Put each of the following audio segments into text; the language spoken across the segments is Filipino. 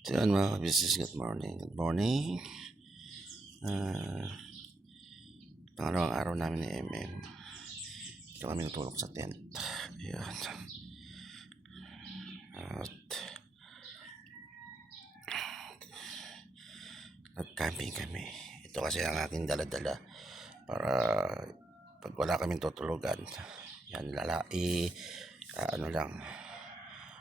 So yun mga business, good morning. Good morning. Pangalawang araw namin ni MM. Dito kami natulog sa tent. Ayan. At nag-camping kami. Ito kasi ang aking dala-dala para pag wala kaming tutulugan. Yan ano lang.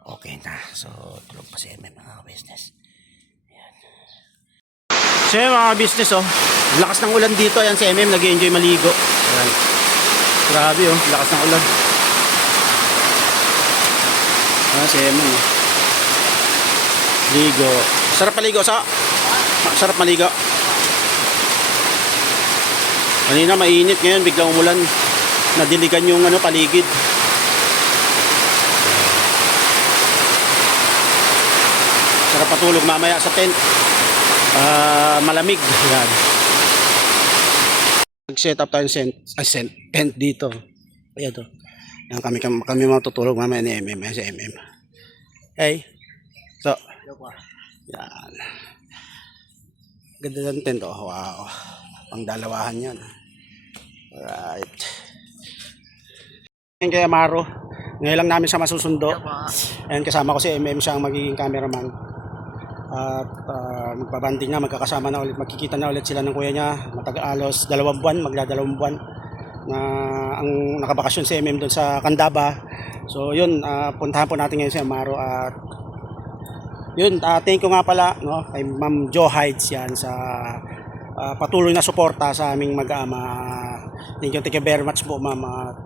Okay na. So tulog pa si MM mga business. So yun mga business, lakas ng ulan dito. Ayan si MM nag-enjoy maligo. Ayan. Grabe lakas ng ulan. Ayan si MM ligo. Sarap maligo sarap maligo. Kanina mainit, ngayon biglang umulan. Nadiligan yung paligid. Sarap patulog mamaya sa tent. Malamig. Yan. Nag-set up tayo tent dito. Ayan to. Yan kami matutulog mamaya ni MM. Ayan si MM. Hey. So. Yan. Ganda ng tent. Wow. Pangdalawahan yan. Alright. Ngayon kay Amaro. Ngayon lang namin siya masusundo. Ayan kasama ko si MM, siya ang magiging cameraman. At magbabanding na, magkakasama na ulit, magkikita na ulit sila ng kuya niya. Matag-alos 2 buwan, magdadalawang buwan na ang nakabakasyon si MM doon sa Candaba. So yun, puntahan po natin ngayon si Amaro. At yun, thank you nga pala kay Ma'am Jo Hides yan sa patuloy na suporta sa aming mag-ama. Thank you very much po ma'am.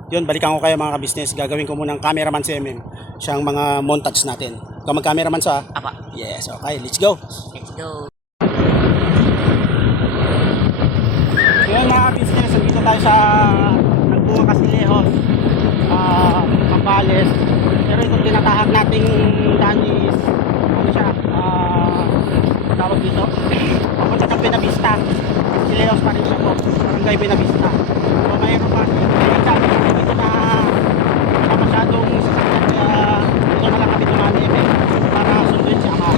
Yun, balikan ko kayo mga ka-business. Gagawin ko munang cameraman si MM. Siyang mga montage natin. Ikaw mag-cameraman sa? Apa. Yes, okay. Let's go. Let's go. Ngayon mga ka-business, nandito tayo sa Nagbuang Castillejos, Zambales. Pero itong tinatahak nating daan is siya, tawag dito, papunta ng Benavista. Castillejos pa rin siya po, Barangay Benavista. So mayroon pa sabi ko dito na masyadong sasakyan, kaya dito na lang kami dumali para sundin siya ka.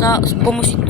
Sa Pumusit.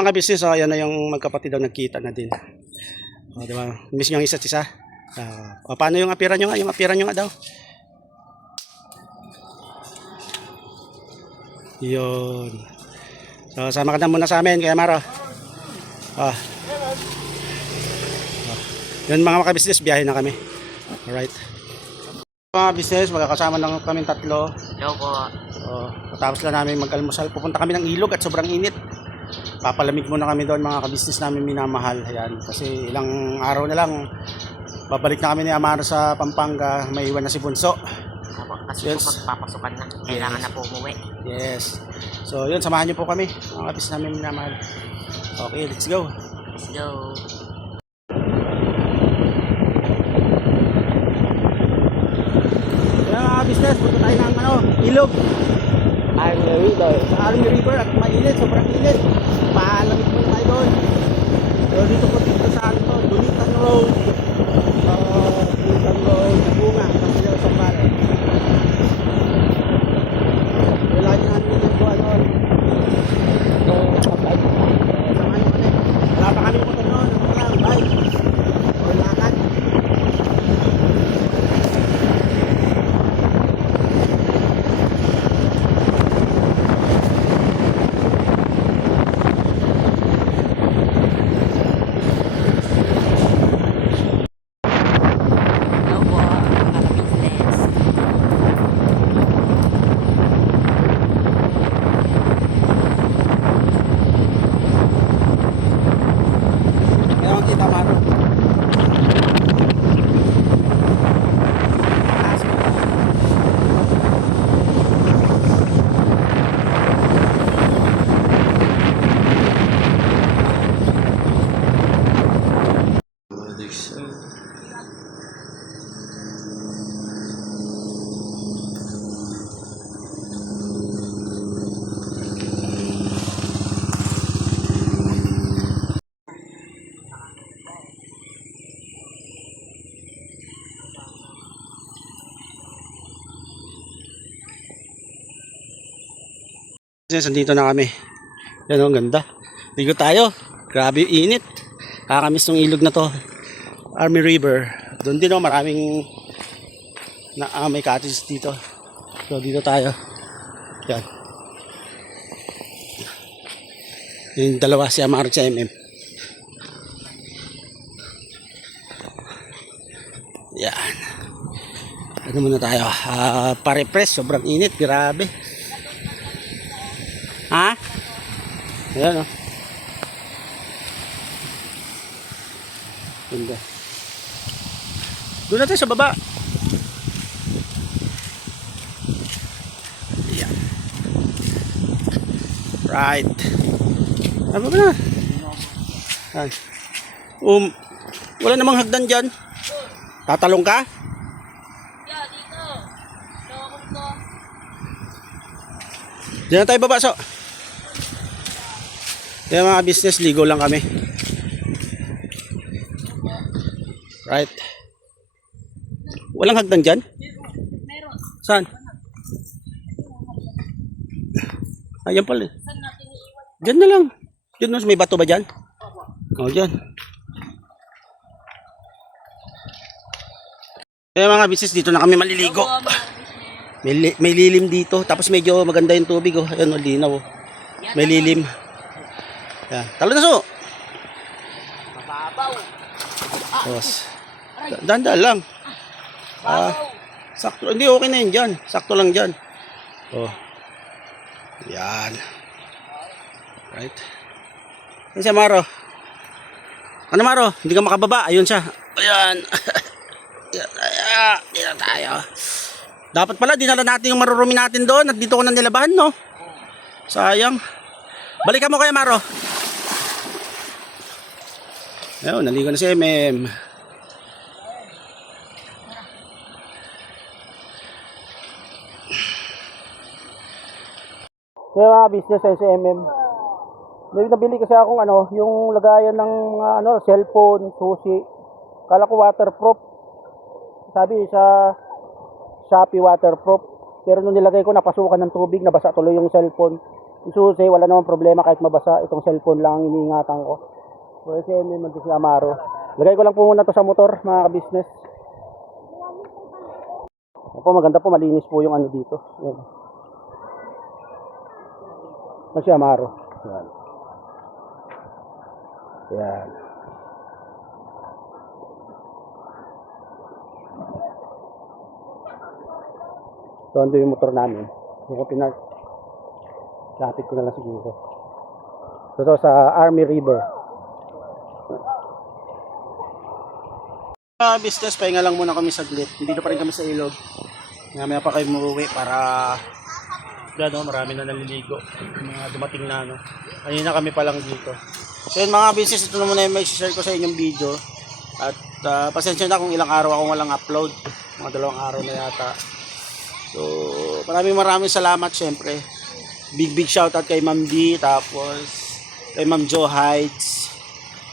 mga business, oh, yan na yung magkapatid daw nagkita na din. O, di ba? Miss nyo ang isa't isa. O, paano yung apira nyo nga? Yung apira nyo nga daw. Yun. So, sama ka na muna sa amin, Kuya Maro. Oh. Yun mga business, biyahe na kami. Alright. Mga business, magkakasama lang kami tatlo. Hello po. So, tapos lang namin mag-almusal. Pupunta kami ng ilog at sobrang init. Papalamig muna kami doon mga kabisnes namin minamahal. Ayan, kasi ilang araw na lang babalik na kami ni Amaro sa Pampanga. May iwan na si Bunso. Kasi yes. Po magpapasukan na. Kailangan na po umuwi. Yes. So yun, samahan niyo po kami mga kabisnes namin minamahal. Okay, let's go. Let's go. Ayan mga kabisnes, punta tayo ng ilog. Army River. Sa Army River at mainit, sobrang init. Palamig mo tayo doon. So dito po dito sa Dunitan Road. Dunitan Road, Bunga, Paseo sa Pare. Wala niyo natin yung buwan noon. So, samahan nyo kami. Wala pa kami motor noon. Ano lang, bike. O lakad. Nandito na kami. Yan ang ganda. Ligo tayo. Grabe yung init. Kakamiss ng ilog na to. Army River. Doon din maraming may cottages dito. So dito tayo. Yan. Yung dalawa si Amaro sa MM. Yan. Ano muna tayo? Pare-press. Sobrang init. Grabe. Ha? Ayan o. Ganda. Doon natin sa baba. Ayan. Right. Ano ba na? Ayan. Wala namang hagdan dyan. Tatalong ka? Yeah, dito. Dito. Diyan na tayo baba, so. Kaya mga business, ligo lang kami. Right. Walang hagdan dyan? Meron. Saan? Ayan pala. Saan natin iiwan? Diyan na lang. Diyan, may bato ba dyan? O, dyan. Kaya mga business, dito na kami maliligo. May lilim dito. Tapos medyo maganda yung tubig. Oh. Ayan, linaw. Oh. May lilim. Yan. Talo na so. Mababaw. Tapos. Danda lang. Sakto. Hindi, okay na yun dyan. Sakto lang dyan. Oh. Yan. Right. Yan siya, Maro. Ano, Maro? Hindi ka makababa. Ayun siya. Ayan. Ayan tayo. Dapat pala, dinala natin yung marurumi natin doon. At dito ko na nilabahan, no? Sayang. Balikan mo kaya, Maro. Ayun, naligo na si MM. Kaya mga business ay si MM. May nabili kasi akong yung lagayan ng mga cellphone, susi. Kala ko waterproof. Sabi sa Shopee waterproof. Pero nung nilagay ko, napasukan ng tubig, nabasa tuloy yung cellphone. Yung susi, wala namang problema kahit mabasa. Itong cellphone lang ang iniingatan ko. So, kasi may si Amaro. Lagay ko lang po muna to sa motor, mga ka-business. Ako, maganda po, malinis po yung ano dito. Yan. Si Amaro. Yan. Yan. So, ando yung motor namin. Yung ko pinark. Lapit ko na lang siguro. So, ito sa Army River. Business, pahinga lang muna kami saglit. Dito pa rin kami sa ilog. Mamaya pa kayo umuwi para gano, marami na naliligo. Mga dumating na, no. Kanina kami pa lang dito. So, yun mga business, ito na muna yung may share ko sa inyong video. At pasensya na kung ilang araw akong walang upload. Mga 2 araw na yata. So, maraming salamat syempre. Big shoutout kay Ma'am D, tapos kay Ma'am Jo Hides.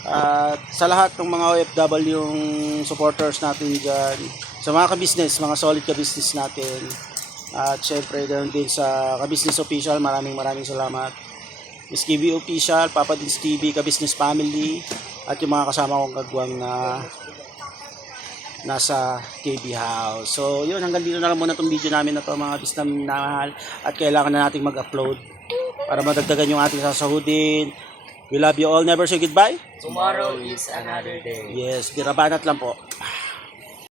At sa lahat ng mga OFW yung supporters natin dyan. Sa mga ka-business, mga solid ka-business natin. At syempre, ganoon din sa ka-business official, maraming salamat. Miss KB Official, Papa Dins TV, ka-business family, at yung mga kasama kong kagwang na nasa KB House. So, yun, hanggang dito na lang muna itong video namin na to, mga bis na minahal. At kailangan na nating mag-upload para madagdagan yung ating sasahudin. We love you all. Never say goodbye. Tomorrow is another day. Yes, birabanat lang po.